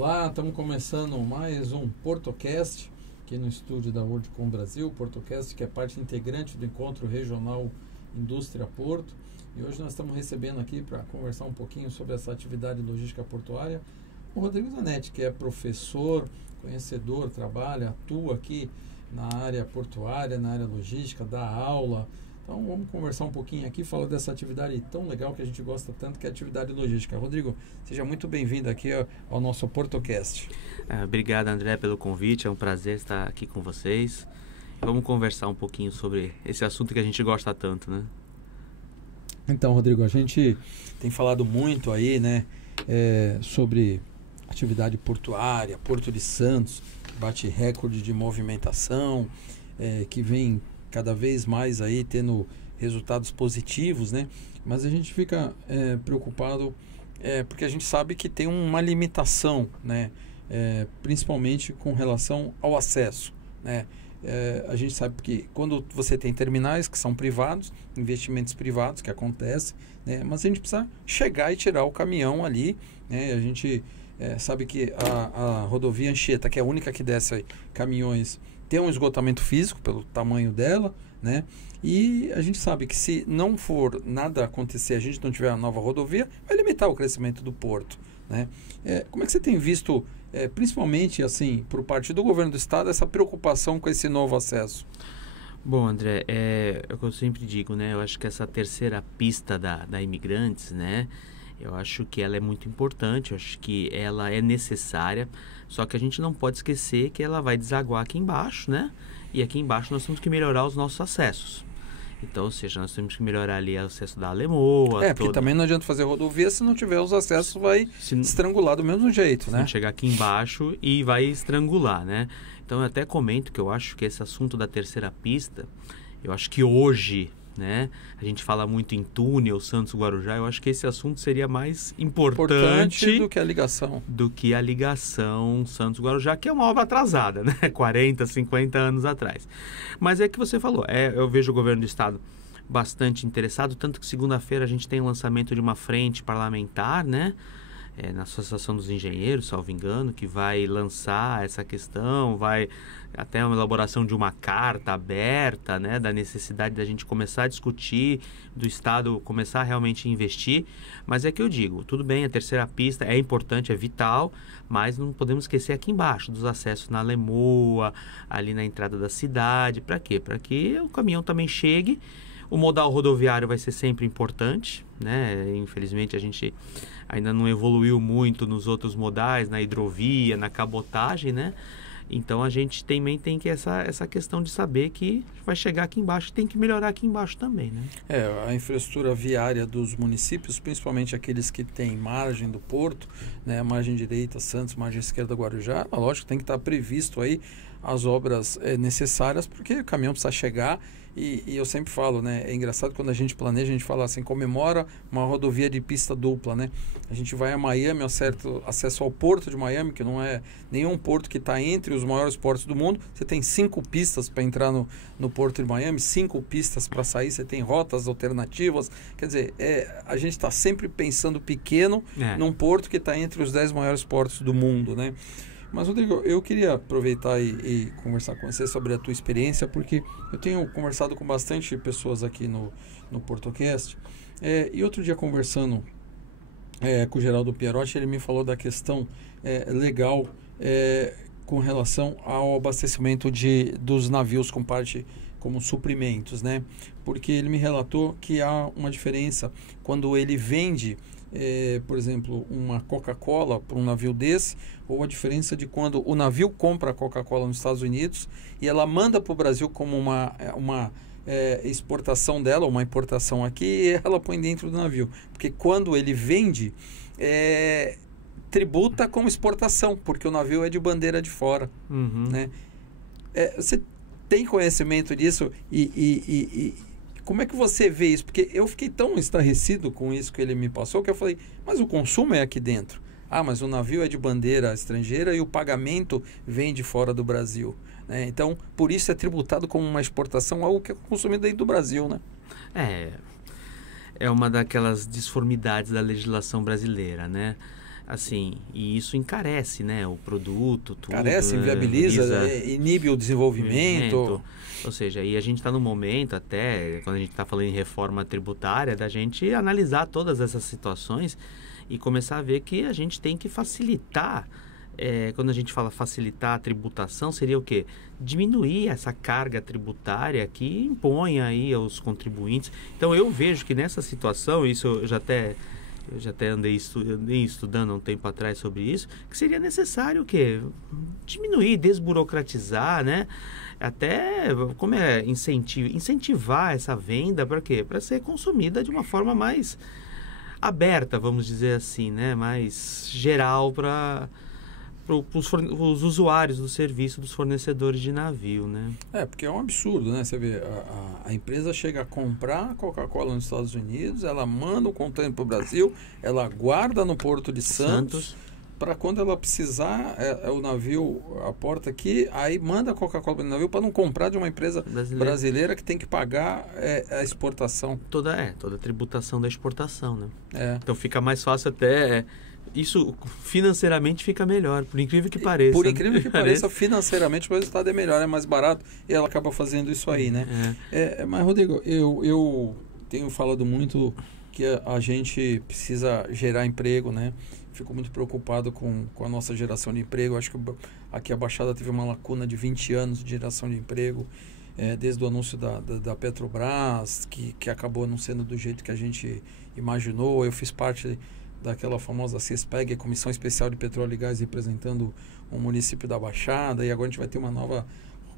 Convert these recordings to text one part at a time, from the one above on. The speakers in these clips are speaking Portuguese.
Olá, estamos começando mais um PortoCast aqui no estúdio da WorldCom Brasil. PortoCast, que é parte integrante do Encontro Regional Indústria Porto. E hoje nós estamos recebendo aqui para conversar um pouquinho sobre essa atividade logística portuária o Rodrigo Zanetti, que é professor, conhecedor, trabalha, atua aqui na área portuária, na área logística, dá aula. Então vamos conversar um pouquinho aqui, falar dessa atividade tão legal que a gente gosta tanto, que é a atividade logística. Rodrigo, seja muito bem-vindo aqui ao nosso PortoCast. Obrigado, André, pelo convite, é um prazer estar aqui com vocês. Vamos conversar um pouquinho sobre esse assunto que a gente gosta tanto, né? Então, Rodrigo, a gente tem falado muito aí, né, sobre atividade portuária, Porto de Santos, bate recorde de movimentação, que vem cada vez mais aí tendo resultados positivos, né? Mas a gente fica preocupado porque a gente sabe que tem uma limitação, né? Principalmente com relação ao acesso, né? A gente sabe que quando você tem terminais que são privados, investimentos privados que acontecem, né? Mas a gente precisa chegar e tirar o caminhão ali, né? A gente sabe que a rodovia Anchieta, que é a única que desce caminhões, tem um esgotamento físico pelo tamanho dela, né? E a gente sabe que se não for nada acontecer, a gente não tiver uma nova rodovia, vai limitar o crescimento do porto, né? Como é que você tem visto, principalmente assim, por parte do governo do estado, essa preocupação com esse novo acesso? Bom, André, é o que eu sempre digo, né? Eu acho que essa terceira pista da Imigrantes, né? Eu acho que ela é muito importante, eu acho que ela é necessária, só que a gente não pode esquecer que ela vai desaguar aqui embaixo, né? E aqui embaixo nós temos que melhorar os nossos acessos. Então, ou seja, nós temos que melhorar ali o acesso da Alemoa. Porque também não adianta fazer rodovia se não tiver os acessos, vai estrangular do mesmo jeito, né? Chegar aqui embaixo e vai estrangular, né? Então, eu até comento que eu acho que esse assunto da terceira pista, eu acho que hoje, né, a gente fala muito em túnel, Santos-Guarujá, eu acho que esse assunto seria mais importante do que a ligação. Do que a ligação Santos-Guarujá, que é uma obra atrasada, né? 40, 50 anos atrás. Mas é que você falou, eu vejo o governo do estado bastante interessado, tanto que segunda-feira a gente tem o lançamento de uma frente parlamentar, né? Na Associação dos Engenheiros, salvo engano, que vai lançar essa questão, vai até uma elaboração de uma carta aberta, né, da necessidade da gente começar a discutir, do Estado começar a realmente investir. Mas é que eu digo, tudo bem, a terceira pista é importante, é vital, mas não podemos esquecer aqui embaixo dos acessos na Alemoa, ali na entrada da cidade. Para quê? Para que o caminhão também chegue. O modal rodoviário vai ser sempre importante, né? Infelizmente a gente ainda não evoluiu muito nos outros modais, na hidrovia, na cabotagem, né? Então a gente também tem que essa questão de saber que vai chegar aqui embaixo e tem que melhorar aqui embaixo também, né? A infraestrutura viária dos municípios, principalmente aqueles que têm margem do porto, né? Margem direita, Santos, margem esquerda, Guarujá, lógico, tem que estar previsto aí as obras necessárias, porque o caminhão precisa chegar. E eu sempre falo, né? É engraçado quando a gente planeja, a gente fala assim, comemora uma rodovia de pista dupla, né? A gente vai a Miami, acesso ao porto de Miami, que não é nenhum porto que está entre os maiores portos do mundo. Você tem 5 pistas para entrar no porto de Miami, 5 pistas para sair, você tem rotas alternativas. Quer dizer, a gente está sempre pensando pequeno num porto que está entre os 10 maiores portos do mundo, né? Mas, Rodrigo, eu queria aproveitar e conversar com você sobre a tua experiência, porque eu tenho conversado com bastante pessoas aqui no PortoCast, e outro dia conversando com o Geraldo Pierotti, ele me falou da questão legal com relação ao abastecimento dos navios com parte como suprimentos, né? Porque ele me relatou que há uma diferença quando ele vende, por exemplo, uma Coca-Cola para um navio desse, ou a diferença de quando o navio compra a Coca-Cola nos Estados Unidos e ela manda para o Brasil como uma exportação dela, uma importação aqui, e ela põe dentro do navio. Porque quando ele vende, tributa como exportação, porque o navio é de bandeira de fora. Uhum. Né? Você tem conhecimento disso e como é que você vê isso? Porque eu fiquei tão estarrecido com isso que ele me passou, que eu falei, mas o consumo é aqui dentro. Mas o navio é de bandeira estrangeira e o pagamento vem de fora do Brasil, né? Então, por isso é tributado como uma exportação, algo que é consumido dentro do Brasil, né? É uma daquelas disformidades da legislação brasileira, né? Assim, e isso encarece, né, o produto, tudo. Encarece, inviabiliza, inibe o desenvolvimento. Ou seja, aí a gente está no momento, até quando a gente está falando em reforma tributária, da gente analisar todas essas situações e começar a ver que a gente tem que facilitar. Quando a gente fala facilitar a tributação, seria o quê? Diminuir essa carga tributária que impõe aí aos contribuintes. Então, eu vejo que nessa situação, isso eu já até andei estudando há um tempo atrás sobre isso, que seria necessário o quê? Diminuir, desburocratizar, né? Até incentivar essa venda para quê? Para ser consumida de uma forma mais aberta, vamos dizer assim, né? Mais geral para os usuários do serviço dos fornecedores de navio, né? Porque é um absurdo, né? Você vê, a empresa chega a comprar Coca-Cola nos Estados Unidos, ela manda o contêiner para o Brasil, ela guarda no Porto de Santos. Para quando ela precisar, o navio aporta aqui, aí manda a Coca-Cola no navio para não comprar de uma empresa brasileira que tem que pagar a exportação. Toda a tributação da exportação, né? Então fica mais fácil até... Isso financeiramente fica melhor, por incrível que pareça. Por incrível que pareça, financeiramente o resultado é melhor, é mais barato e ela acaba fazendo isso aí, né? Mas, Rodrigo, eu tenho falado muito que a gente precisa gerar emprego, né? Fico muito preocupado com a nossa geração de emprego. Acho que aqui a Baixada teve uma lacuna de 20 anos de geração de emprego, desde o anúncio da Petrobras, que acabou não sendo do jeito que a gente imaginou. Eu fiz parte daquela famosa CESPEG, a Comissão Especial de Petróleo e Gás, representando o município da Baixada, e agora a gente vai ter uma nova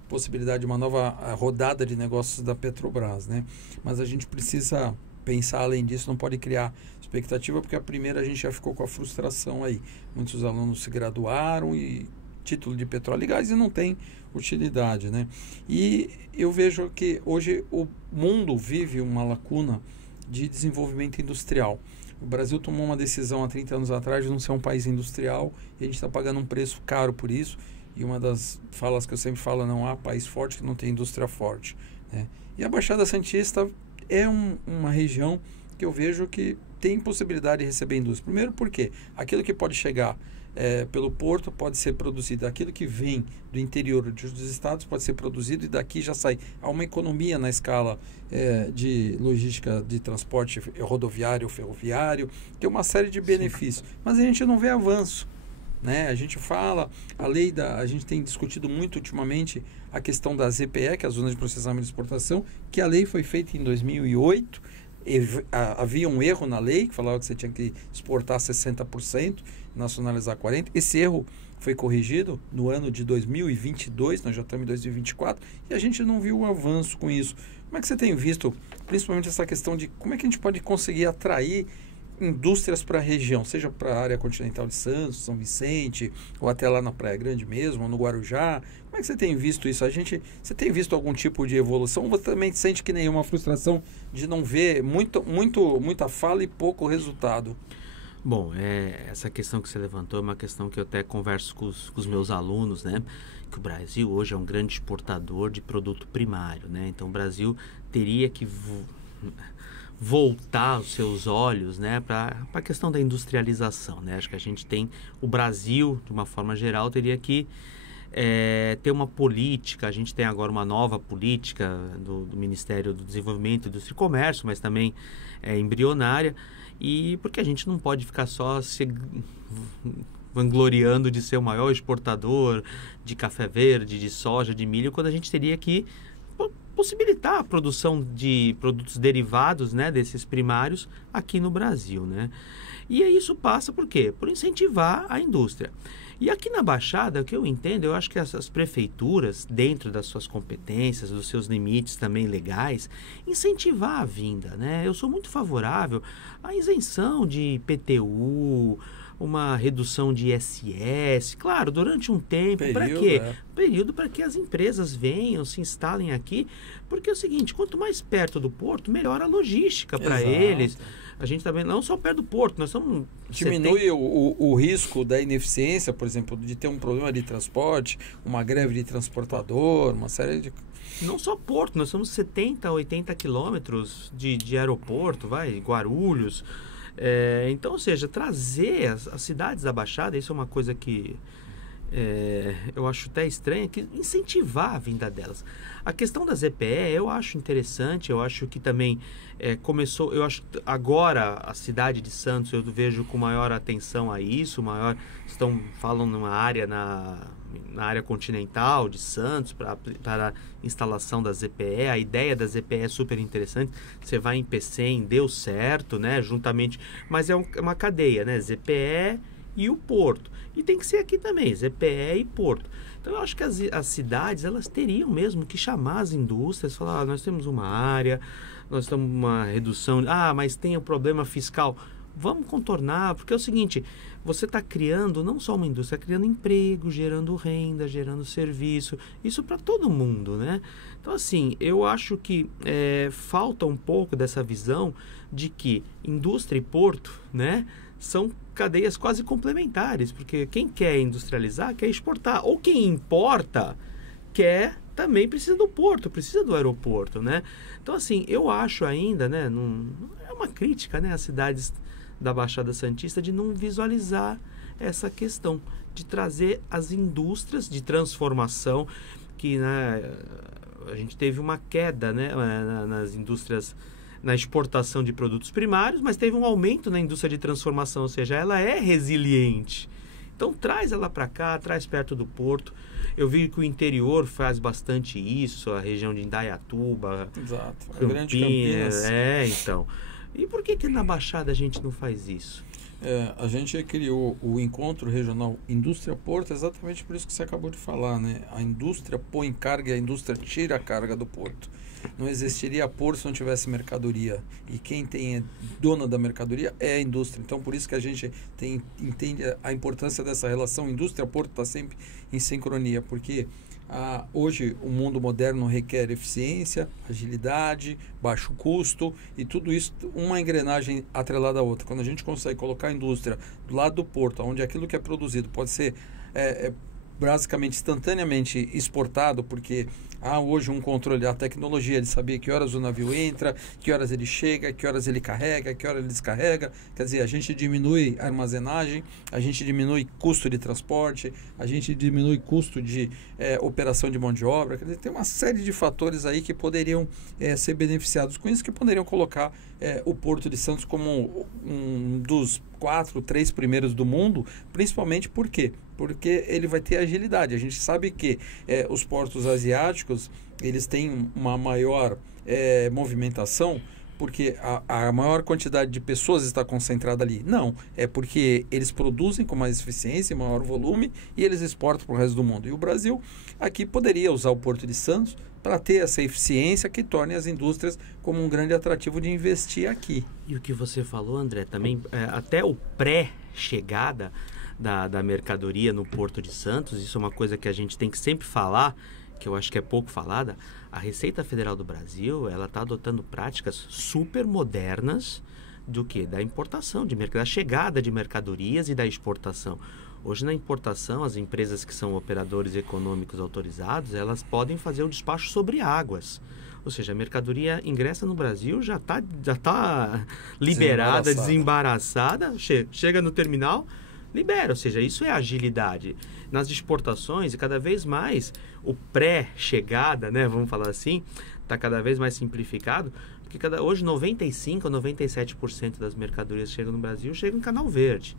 possibilidade, uma nova rodada de negócios da Petrobras, né? Mas a gente precisa pensar além disso, não pode criar expectativa, porque a primeira a gente já ficou com a frustração aí. Muitos alunos se graduaram e título de petróleo e gás e não tem utilidade, né? E eu vejo que hoje o mundo vive uma lacuna de desenvolvimento industrial. O Brasil tomou uma decisão há 30 anos atrás de não ser um país industrial e a gente está pagando um preço caro por isso. E uma das falas que eu sempre falo, não há país forte que não tem indústria forte, né? E a Baixada Santista é uma região que eu vejo que tem possibilidade de receber indústria. Primeiro porque aquilo que pode chegar pelo porto pode ser produzido, aquilo que vem do interior dos estados pode ser produzido e daqui já sai. Há uma economia na escala de logística de transporte rodoviário, ferroviário, tem uma série de benefícios, mas a gente não vê avanço, né? A gente fala, a gente tem discutido muito ultimamente a questão da ZPE, que é a Zona de Processamento e Exportação, que a lei foi feita em 2008, havia um erro na lei, que falava que você tinha que exportar 60%, nacionalizar 40%. Esse erro foi corrigido no ano de 2022, nós já estamos em 2024, e a gente não viu o avanço com isso. Como é que você tem visto, principalmente essa questão de como é que a gente pode conseguir atrair indústrias para a região, seja para a área continental de Santos, São Vicente, ou até lá na Praia Grande mesmo, ou no Guarujá? Como é que você tem visto isso? Você tem visto algum tipo de evolução? Ou você também sente que nenhuma frustração de não ver muita fala e pouco resultado? Bom, essa questão que você levantou é uma questão que eu até converso com os meus alunos, né? Que o Brasil hoje é um grande exportador de produto primário, né? Então o Brasil teria que voltar os seus olhos, né, para a questão da industrialização, né? Acho que a gente o Brasil, de uma forma geral, teria que ter uma política. A gente tem agora uma nova política do Ministério do Desenvolvimento, Indústria e Comércio, mas também embrionária, e porque a gente não pode ficar só se vangloriando de ser o maior exportador de café verde, de soja, de milho, quando a gente teria que possibilitar a produção de produtos derivados, né, desses primários aqui no Brasil, né? E aí isso passa por quê? Por incentivar a indústria. E aqui na Baixada, o que eu entendo, eu acho que as prefeituras, dentro das suas competências, dos seus limites também legais, incentivar a vinda, né? Eu sou muito favorável à isenção de IPTU, uma redução de ISS, claro, durante um tempo. Para quê? Período para que as empresas venham, se instalem aqui, porque é o seguinte, quanto mais perto do porto, melhor a logística para eles. A gente também, não só perto do porto, nós estamos... Diminui o risco da ineficiência, por exemplo, de ter um problema de transporte, uma greve de transportador, uma série de... Não só porto, nós somos 70, 80 quilômetros de aeroporto, Guarulhos. Então, ou seja, trazer as cidades da Baixada, isso é uma coisa que eu acho até estranha, que incentivar a vinda delas. A questão da ZPE eu acho interessante, eu acho que também começou, eu acho que agora a cidade de Santos eu vejo com maior atenção a isso, falam numa área na área continental de Santos para a instalação da ZPE. A ideia da ZPE é super interessante. Você vai em Pecém, deu certo, né, juntamente, mas é uma cadeia, né, ZPE e o Porto. E tem que ser aqui também, ZPE e Porto. Então, eu acho que as cidades, elas teriam mesmo que chamar as indústrias, falar, nós temos uma área, nós temos uma redução, mas tem o problema fiscal. Vamos contornar, porque é o seguinte, você está criando não só uma indústria, está criando emprego, gerando renda, gerando serviço, isso para todo mundo, né? Então, assim, eu acho que falta um pouco dessa visão de que indústria e porto, né, são cadeias quase complementares, porque quem quer industrializar quer exportar, ou quem importa também precisa do porto, precisa do aeroporto, né? Então, assim, eu acho ainda, né, não é uma crítica, né, às cidades da Baixada Santista de não visualizar essa questão, de trazer as indústrias de transformação, que, né, a gente teve uma queda, né, nas indústrias, na exportação de produtos primários, mas teve um aumento na indústria de transformação, ou seja, ela é resiliente. Então, traz ela para cá, traz perto do porto. Eu vi que o interior faz bastante isso, a região de Indaiatuba, Exato. Campinas. Então. E por que na Baixada a gente não faz isso? A gente criou o Encontro Regional Indústria Porto exatamente por isso que você acabou de falar, né? A indústria põe carga e a indústria tira a carga do porto. Não existiria porto se não tivesse mercadoria. E quem é dona da mercadoria é a indústria. Então, por isso que a gente entende a importância dessa relação indústria-porto está sempre em sincronia, porque hoje o mundo moderno requer eficiência, agilidade, baixo custo e tudo isso, uma engrenagem atrelada à outra. Quando a gente consegue colocar a indústria do lado do porto, onde aquilo que é produzido pode ser basicamente instantaneamente exportado, porque hoje um controle da tecnologia, ele sabia que horas o navio entra, que horas ele chega, que horas ele carrega, que horas ele descarrega. Quer dizer, a gente diminui a armazenagem, a gente diminui custo de transporte, a gente diminui custo de operação de mão de obra. Quer dizer, tem uma série de fatores aí que poderiam ser beneficiados com isso, que poderiam colocar o Porto de Santos como um dos 4, 3 primeiros do mundo, principalmente por quê? Porque ele vai ter agilidade. A gente sabe que os portos asiáticos, eles têm uma maior movimentação, porque a maior quantidade de pessoas está concentrada ali. Não, é porque eles produzem com mais eficiência, maior volume, e eles exportam para o resto do mundo. E o Brasil aqui poderia usar o Porto de Santos para ter essa eficiência que torne as indústrias como um grande atrativo de investir aqui. E o que você falou, André, também até o pré-chegada da mercadoria no Porto de Santos, isso é uma coisa que a gente tem que sempre falar, que eu acho que é pouco falada. A Receita Federal do Brasil, ela está adotando práticas super modernas da importação, da chegada de mercadorias e da exportação. Hoje, na importação, as empresas que são operadores econômicos autorizados, elas podem fazer o despacho sobre águas. Ou seja, a mercadoria ingressa no Brasil, já tá liberada, desembaraçada, chega no terminal, libera. Ou seja, isso é agilidade. Nas exportações, e cada vez mais, o pré-chegada, né, vamos falar assim, está cada vez mais simplificado, porque hoje 95% a 97% das mercadorias que chegam no Brasil chegam em Canal Verde.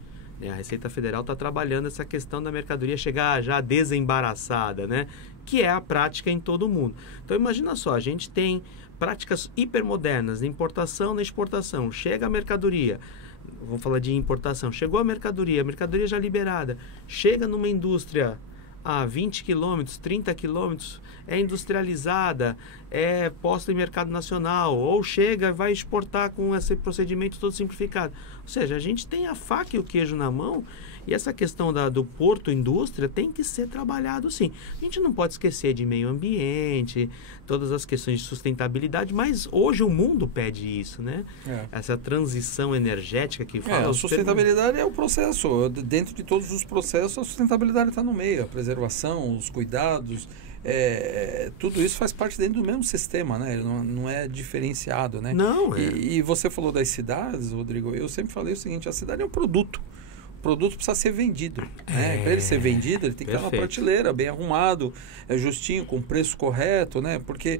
A Receita Federal está trabalhando essa questão da mercadoria chegar já desembaraçada, né? Que é a prática em todo o mundo. Então, imagina só, a gente tem práticas hipermodernas na importação, na exportação. Chega a mercadoria, vamos falar de importação, chegou a mercadoria já liberada, chega numa indústria a 20 quilômetros, 30 quilômetros, é industrializada, é posta em mercado nacional, ou chega, vai exportar com esse procedimento todo simplificado. Ou seja, a gente tem a faca e o queijo na mão, e essa questão do porto indústria tem que ser trabalhado sim. A gente não pode esquecer de meio ambiente, todas as questões de sustentabilidade, mas hoje o mundo pede isso, né? Essa transição energética que fala... A sustentabilidade é o processo. Dentro de todos os processos, a sustentabilidade está no meio. A preservação, os cuidados, tudo isso faz parte dentro do mesmo sistema, né? Ele não é diferenciado, né? Não, E você falou das cidades, Rodrigo, eu sempre falei o seguinte, a cidade é um produto. O produto precisa ser vendido, né? Para ele ser vendido, ele tem que estar na prateleira, bem arrumado, justinho, com preço correto, né? Porque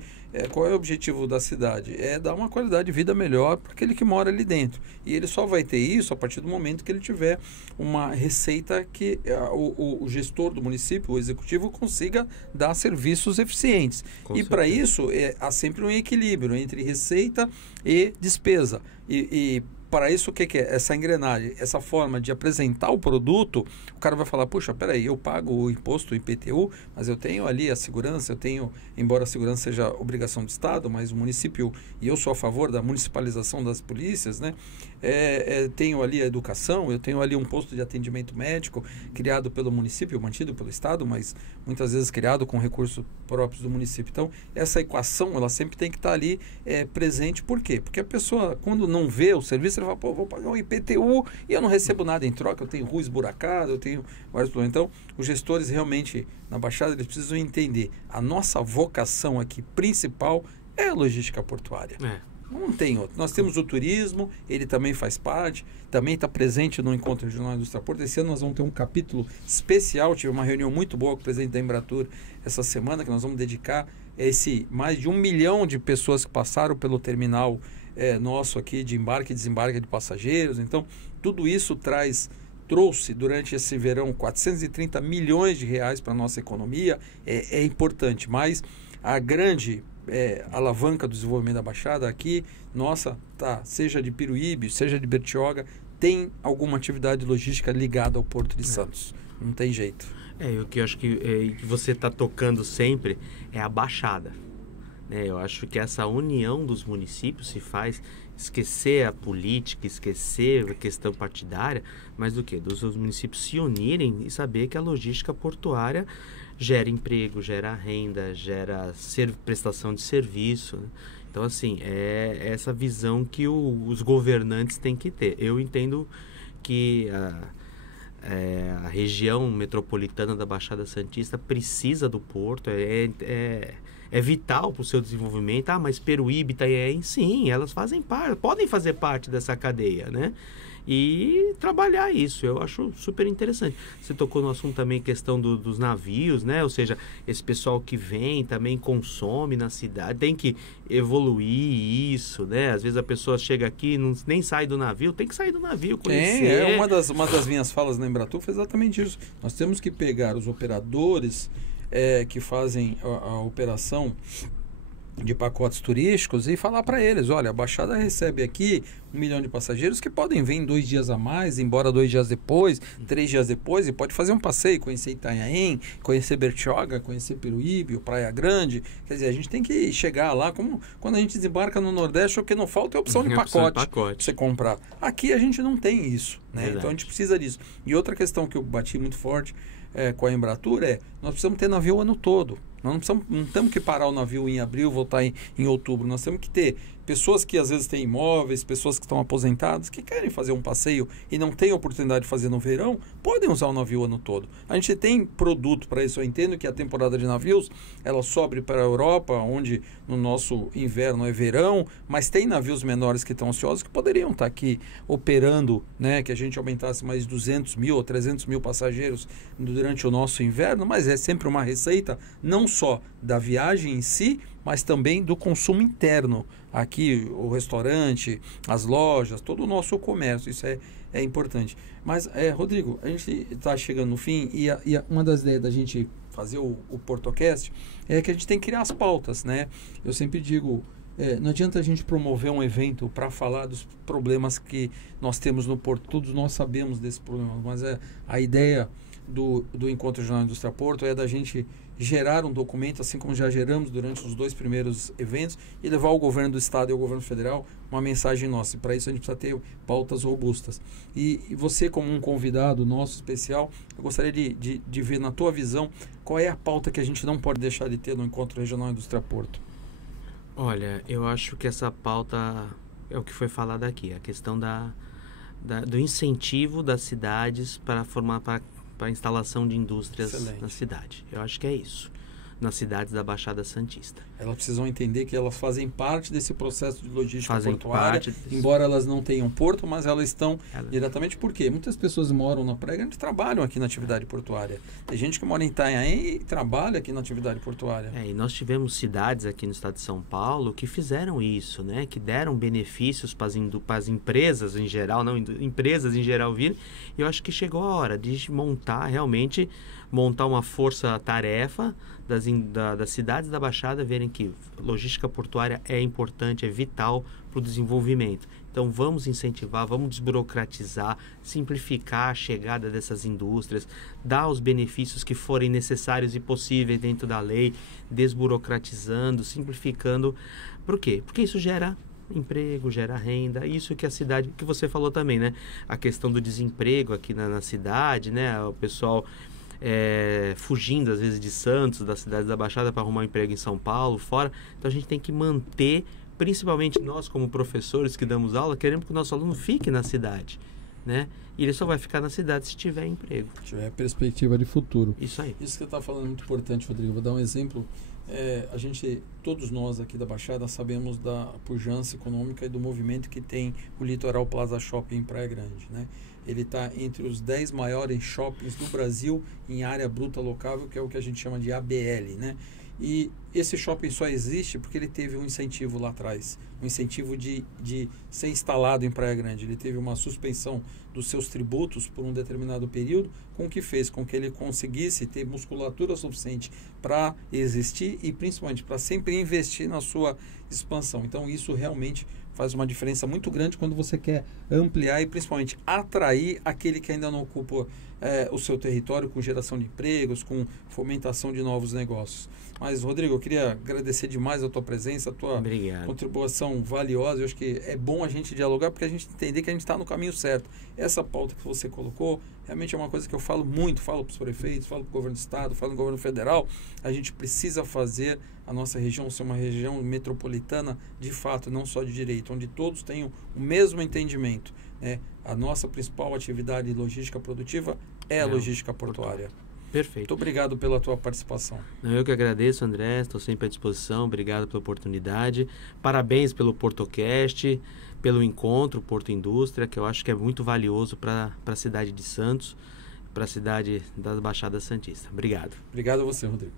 qual é o objetivo da cidade? É dar uma qualidade de vida melhor para aquele que mora ali dentro. E ele só vai ter isso a partir do momento que ele tiver uma receita que o gestor do município, o executivo, consiga dar serviços eficientes. E para isso, há sempre um equilíbrio entre receita e despesa. E para isso, o que é? Essa engrenagem, essa forma de apresentar o produto, o cara vai falar, puxa, peraí, eu pago o imposto, o IPTU, mas eu tenho ali a segurança, eu tenho, embora a segurança seja obrigação do Estado, mas o município, e eu sou a favor da municipalização das polícias, né? Tenho ali a educação, eu tenho ali um posto de atendimento médico criado pelo município, mantido pelo Estado, mas muitas vezes criado com recursos próprios do município. Então, essa equação, ela sempre tem que estar ali presente. Por quê? Porque a pessoa, quando não vê o serviço, ele fala, pô, vou pagar um IPTU e eu não recebo nada em troca, eu tenho rua esburacada, eu tenho vários problemas. Então, os gestores realmente, na Baixada, eles precisam entender, a nossa vocação aqui principal é a logística portuária. Não tem outro. Nós temos o turismo, ele também faz parte, também está presente no Encontro Regional Indústria Porto. Esse ano nós vamos ter um capítulo especial, tive uma reunião muito boa com o presidente da Embratur essa semana, que nós vamos dedicar a esse mais de 1 milhão de pessoas que passaram pelo terminal nosso aqui de embarque e desembarque de passageiros. Então, tudo isso trouxe durante esse verão 430 milhões de reais para a nossa economia. É importante, mas a grande alavanca do desenvolvimento da Baixada aqui, seja de Piruíbe, seja de Bertioga, tem alguma atividade logística ligada ao Porto de Santos. Não tem jeito. O que eu acho que você está tocando sempre é a Baixada. Eu acho que essa união dos municípios se faz esquecer a política, esquecer a questão partidária, mas do que? Dos municípios se unirem e saber que a logística portuária gera emprego, gera renda, gera prestação de serviço, né? Então, assim, é essa visão que os governantes têm que ter. Eu entendo que a região metropolitana da Baixada Santista precisa do porto, é vital para o seu desenvolvimento. Mas Peruíbe, Itanhaém, sim, elas podem fazer parte dessa cadeia, né? E trabalhar isso, eu acho super interessante. Você tocou no assunto também, questão dos navios, né? Ou seja, esse pessoal que vem também consome na cidade, tem que evoluir isso, né? Às vezes a pessoa chega aqui e nem sai do navio, tem que sair do navio, conhecer. Uma das minhas falas na Embratur foi exatamente isso. Nós temos que pegar os operadores que fazem a operação de pacotes turísticos e falar para eles, olha, a Baixada recebe aqui 1 milhão de passageiros que podem vir 2 dias a mais, embora 2 dias depois, 3 dias depois, e pode fazer um passeio, conhecer Itanhaém, conhecer Bertioga, conhecer Peruíbe, Praia Grande. Quer dizer, a gente tem que chegar lá, como quando a gente desembarca no Nordeste, o que não falta é a opção de pacote para você comprar. Aqui a gente não tem isso, né? Então a gente precisa disso. E outra questão que eu bati muito forte com a Embratur nós precisamos ter navio o ano todo. Nós não temos que parar o navio em abril, voltar em outubro. Nós temos que ter pessoas que às vezes têm imóveis, pessoas que estão aposentadas, que querem fazer um passeio e não têm oportunidade de fazer no verão, podem usar o navio o ano todo. A gente tem produto para isso. Eu entendo que a temporada de navios, ela sobe para a Europa, onde no nosso inverno é verão, mas tem navios menores que estão ansiosos que poderiam estar aqui operando, né, que a gente aumentasse mais 200 mil ou 300 mil passageiros durante o nosso inverno, mas é sempre uma receita não só da viagem em si, mas também do consumo interno. Aqui, o restaurante, as lojas, todo o nosso comércio, isso é importante. Mas, Rodrigo, a gente está chegando no fim e uma das ideias da gente fazer o Portocast é que a gente tem que criar as pautas, né? Eu sempre digo, não adianta a gente promover um evento para falar dos problemas que nós temos no Porto. Todos nós sabemos desses problemas, mas a ideia do Encontro Regional Indústria Porto é da gente gerar um documento, assim como já geramos durante os 2 primeiros eventos, e levar ao governo do Estado e ao governo federal uma mensagem nossa. E para isso a gente precisa ter pautas robustas. E você, como um convidado nosso especial, eu gostaria de ver na tua visão qual é a pauta que a gente não pode deixar de ter no Encontro Regional Indústria Porto. Olha, eu acho que essa pauta é o que foi falado aqui, a questão do incentivo das cidades para a instalação de indústrias na cidade. Eu acho que é isso, nas cidades da Baixada Santista. Elas precisam entender que elas fazem parte desse processo de logística Fazem portuária, parte disso. embora elas não tenham porto, mas elas estão diretamente. Por quê? Muitas pessoas moram na Praia Grande e trabalham aqui na atividade portuária. Tem gente que mora em Itanhaém e trabalha aqui na atividade portuária. E nós tivemos cidades aqui no estado de São Paulo que fizeram isso, né? Que deram benefícios para as empresas em geral, não empresas em geral virem. E eu acho que chegou a hora de montar uma força-tarefa das cidades da Baixada, verem que logística portuária é importante, é vital para o desenvolvimento. Então vamos incentivar, vamos desburocratizar, simplificar a chegada dessas indústrias, dar os benefícios que forem necessários e possíveis dentro da lei, desburocratizando, simplificando. Por quê? Porque isso gera emprego, gera renda, isso que a cidade, que você falou também, né? A questão do desemprego aqui na cidade, né? O pessoal fugindo às vezes de Santos, das cidades da Baixada, para arrumar um emprego em São Paulo, fora. Então a gente tem que manter, principalmente nós como professores que damos aula, queremos que o nosso aluno fique na cidade, né? E ele só vai ficar na cidade se tiver emprego. Se tiver perspectiva de futuro. Isso aí. Isso que você está falando é muito importante, Rodrigo. Vou dar um exemplo. Todos nós aqui da Baixada sabemos da pujança econômica e do movimento que tem o Litoral Plaza Shopping em Praia Grande, né? Ele está entre os 10 maiores shoppings do Brasil em área bruta locável, que é o que a gente chama de ABL, né? E esse shopping só existe porque ele teve um incentivo lá atrás, um incentivo de ser instalado em Praia Grande. Ele teve uma suspensão dos seus tributos por um determinado período, com o que fez com que ele conseguisse ter musculatura suficiente para existir e principalmente para sempre investir na sua expansão. Então isso realmente faz uma diferença muito grande quando você quer ampliar e principalmente atrair aquele que ainda não ocupa o seu território, com geração de empregos, com fomentação de novos negócios. Mas, Rodrigo, eu queria agradecer demais a tua presença, a tua contribuição valiosa. Eu acho que é bom a gente dialogar, porque a gente entender que a gente está no caminho certo. Essa pauta que você colocou realmente é uma coisa que eu falo muito, falo para os prefeitos, falo para o governo do estado, falo no governo federal. A gente precisa fazer a nossa região ser uma região metropolitana de fato, não só de direito, onde todos tenham o mesmo entendimento, né? A nossa principal atividade logística produtiva é a logística portuária. Perfeito. Muito obrigado pela tua participação. Eu que agradeço, André, estou sempre à disposição, obrigado pela oportunidade, parabéns pelo PortoCast, pelo encontro Porto Indústria, que eu acho que é muito valioso para a cidade de Santos, para a cidade da Baixada Santista. Obrigado. Obrigado a você, Rodrigo.